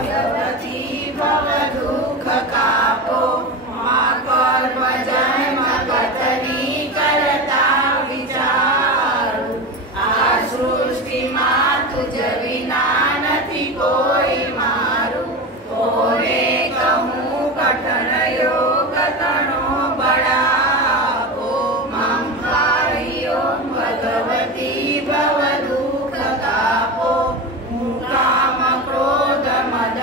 भगवती भव दुख कापो माँ कर्म जन्म कथनी करता विचारु आ सृष्टि मां तुझ विना नथी कोई मारू ओरे कहूँ कठन योग तणो बड़ापो मम हरि ओम भगवती भव दुख कापो काम क्रोध मद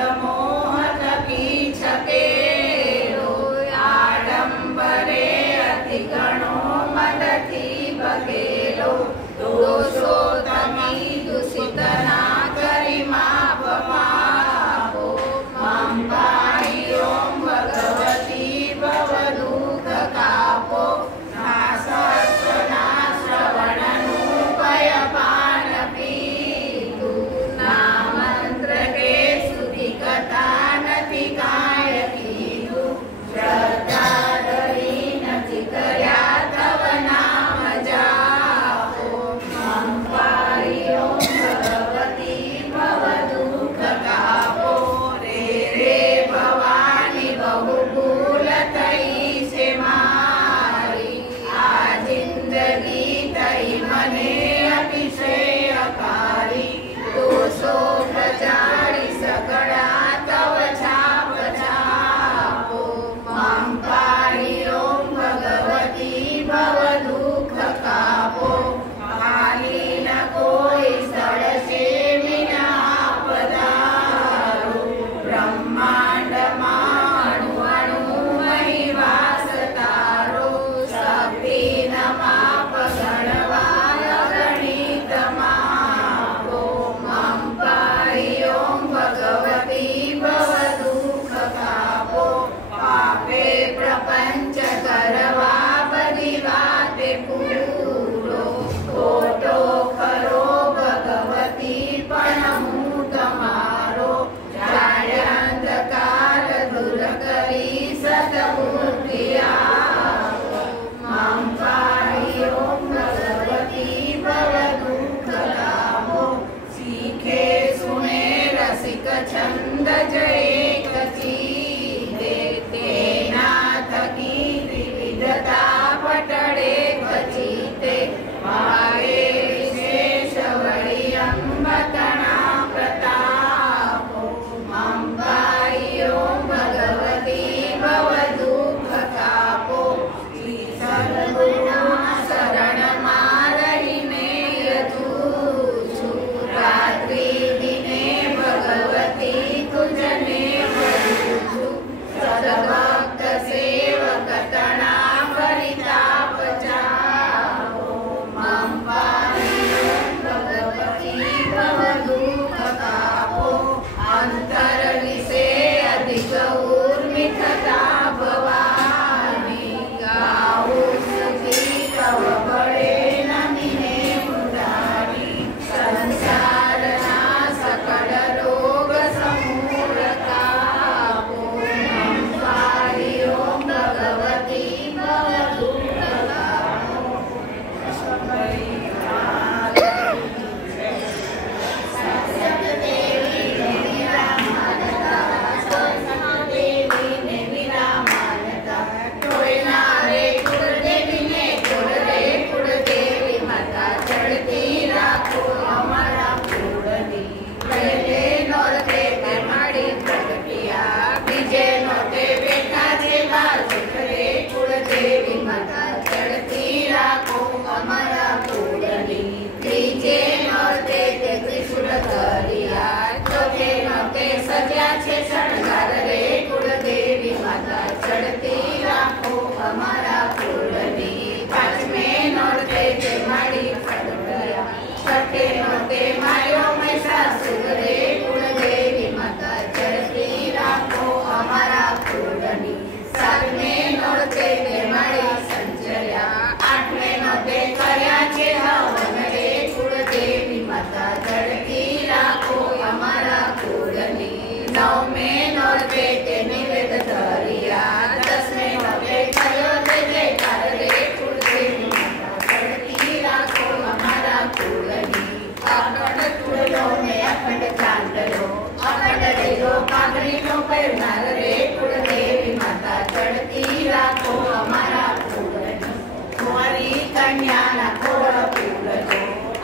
करणार रे कुलदेवी माता चढती राखो हमारा कुलनी कुंवारी कन्याला कोड फूलजो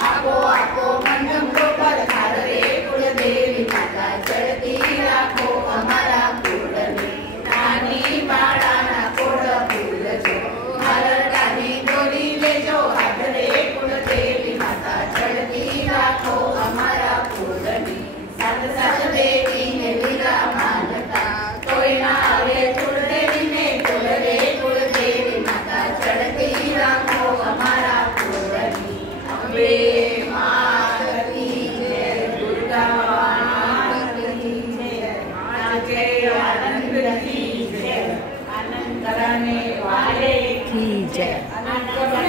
आपो आपो मंडम को करणार रे कुलदेवी माता चढती राखो हमारा कुलनी नानी बाळाना कोड फूलजो हरटानी दोरी लेजो हाथ रे कुलदेवी माता चढती राखो हमारा कुलनी सात सात देवी ने वीरा मानता कोई ना आवे कुलदेवी ने कुल रे कुलदेवी माता चढ़ती राखो हमारा कुलनी अम्बे माता की जय दुर्गा माता की जय नाचे आनंद की जय आनंद कराने वाले की जय।